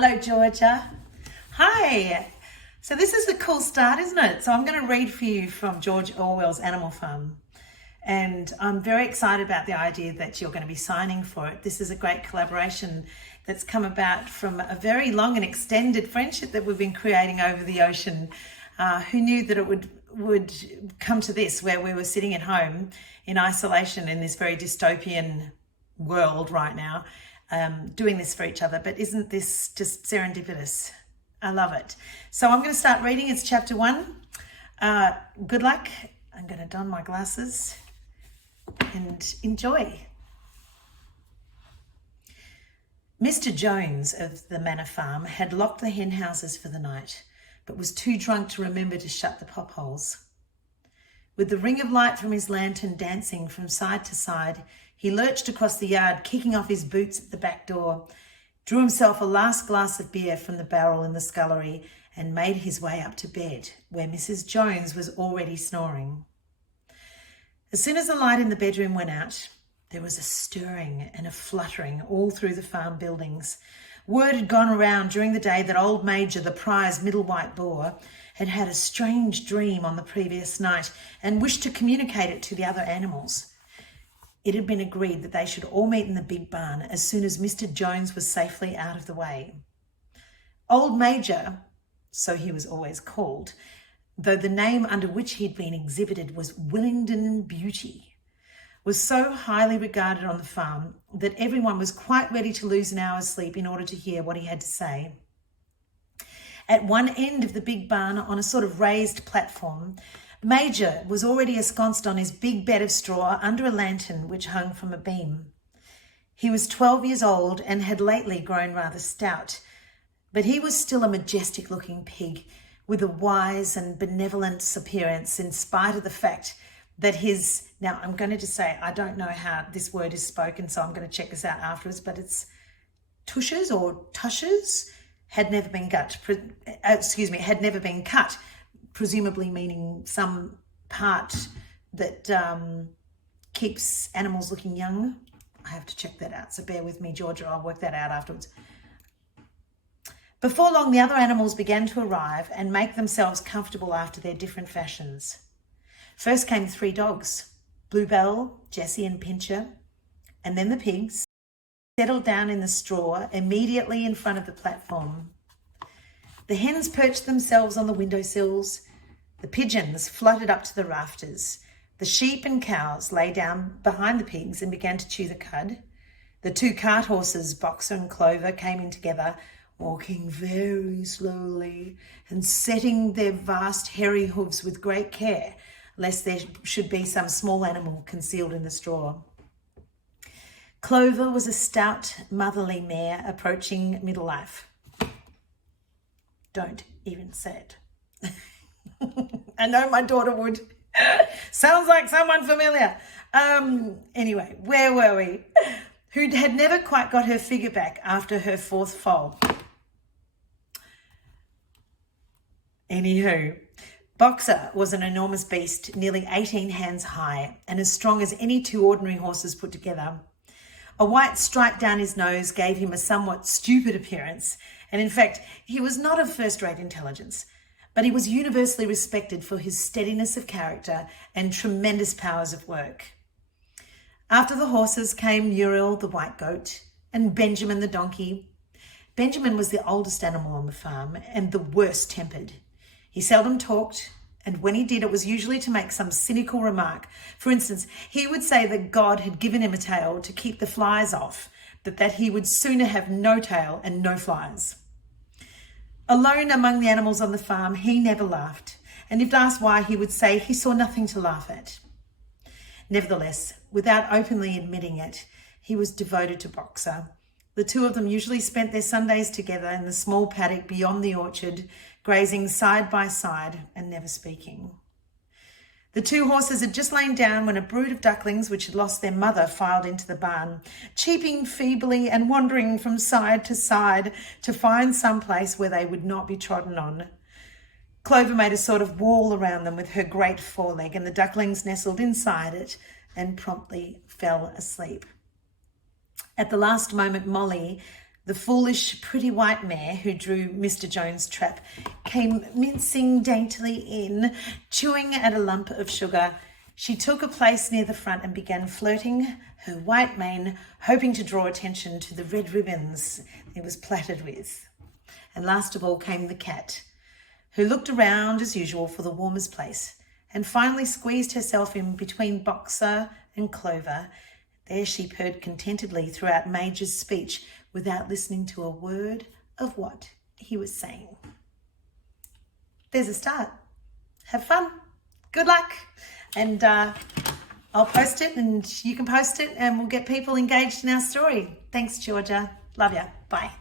Hello, Georgia. Hi. So this is a cool start, isn't it? So I'm going to read for you from George Orwell's Animal Farm. And I'm very excited about the idea that you're going to be signing for it. This is a great collaboration that's come about from a very long and extended friendship that we've been creating over the ocean. Who knew that it would come to this, where we were sitting at home in isolation in this very dystopian world right now, doing this for each other. But isn't this just serendipitous? I love it. So I'm going to start reading. It's chapter 1. Good luck. I'm going to don my glasses and enjoy. Mr. Jones of the Manor Farm had locked the hen houses for the night, but was too drunk to remember to shut the pop holes. With the ring of light from his lantern dancing from side to side, he lurched across the yard, kicking off his boots at the back door, drew himself a last glass of beer from the barrel in the scullery, and made his way up to bed, where Mrs. Jones was already snoring. As soon as the light in the bedroom went out, there was a stirring and a fluttering all through the farm buildings. Word had gone around during the day that old Major, the prize middle white boar, had had a strange dream on the previous night and wished to communicate it to the other animals. It had been agreed that they should all meet in the big barn as soon as Mr. Jones was safely out of the way. Old Major, so he was always called, though the name under which he had been exhibited was Willingdon Beauty, was so highly regarded on the farm that everyone was quite ready to lose an hour's sleep in order to hear what he had to say. At one end of the big barn, on a sort of raised platform, Major was already ensconced on his big bed of straw under a lantern which hung from a beam. He was 12 years old and had lately grown rather stout, but he was still a majestic-looking pig with a wise and benevolent appearance, in spite of the fact that his, now I'm going to just say, I don't know how this word is spoken, so I'm going to check this out afterwards, but it's tushes or tushes had never been had never been cut, presumably meaning some part that keeps animals looking young. I have to check that out, so bear with me, Georgia, I'll work that out afterwards. Before long, the other animals began to arrive and make themselves comfortable after their different fashions. First came 3 dogs, Bluebell, Jessie and Pincher, and then the pigs settled down in the straw immediately in front of the platform. The hens perched themselves on the windowsills, the pigeons fluttered up to the rafters, the sheep and cows lay down behind the pigs and began to chew the cud. The 2 cart horses, Boxer and Clover, came in together, walking very slowly and setting their vast hairy hooves with great care, lest there should be some small animal concealed in the straw. Clover was a stout, motherly mare approaching middle life. Don't even say it. I know my daughter would. Sounds like someone familiar. Anyway, where were we? Who had never quite got her figure back after her 4th foal. Anywho, Boxer was an enormous beast, nearly 18 hands high and as strong as any 2 ordinary horses put together. A white stripe down his nose gave him a somewhat stupid appearance, and in fact, he was not of first-rate intelligence, but he was universally respected for his steadiness of character and tremendous powers of work. After the horses came Muriel, the white goat, and Benjamin, the donkey. Benjamin was the oldest animal on the farm and the worst tempered. He seldom talked, and when he did, it was usually to make some cynical remark. For instance, he would say that God had given him a tail to keep the flies off, but that he would sooner have no tail and no flies. Alone among the animals on the farm, he never laughed, and if asked why, he would say he saw nothing to laugh at. Nevertheless, without openly admitting it, he was devoted to Boxer. The 2 of them usually spent their Sundays together in the small paddock beyond the orchard, grazing side by side and never speaking. The 2 horses had just lain down when a brood of ducklings which had lost their mother filed into the barn, cheeping feebly and wandering from side to side to find some place where they would not be trodden on. Clover made a sort of wall around them with her great foreleg, and the ducklings nestled inside it and promptly fell asleep. At the last moment, Molly, The foolish, pretty white mare who drew Mr. Jones' trap came mincing daintily in, chewing at a lump of sugar. She took a place near the front and began flirting her white mane, hoping to draw attention to the red ribbons it was plaited with. And last of all came the cat, who looked around as usual for the warmest place, and finally squeezed herself in between Boxer and Clover. There she purred contentedly throughout Major's speech without listening to a word of what he was saying. There's a start. Have fun. Good luck. And I'll post it and you can post it and we'll get people engaged in our story. Thanks, Georgia. Love ya. Bye.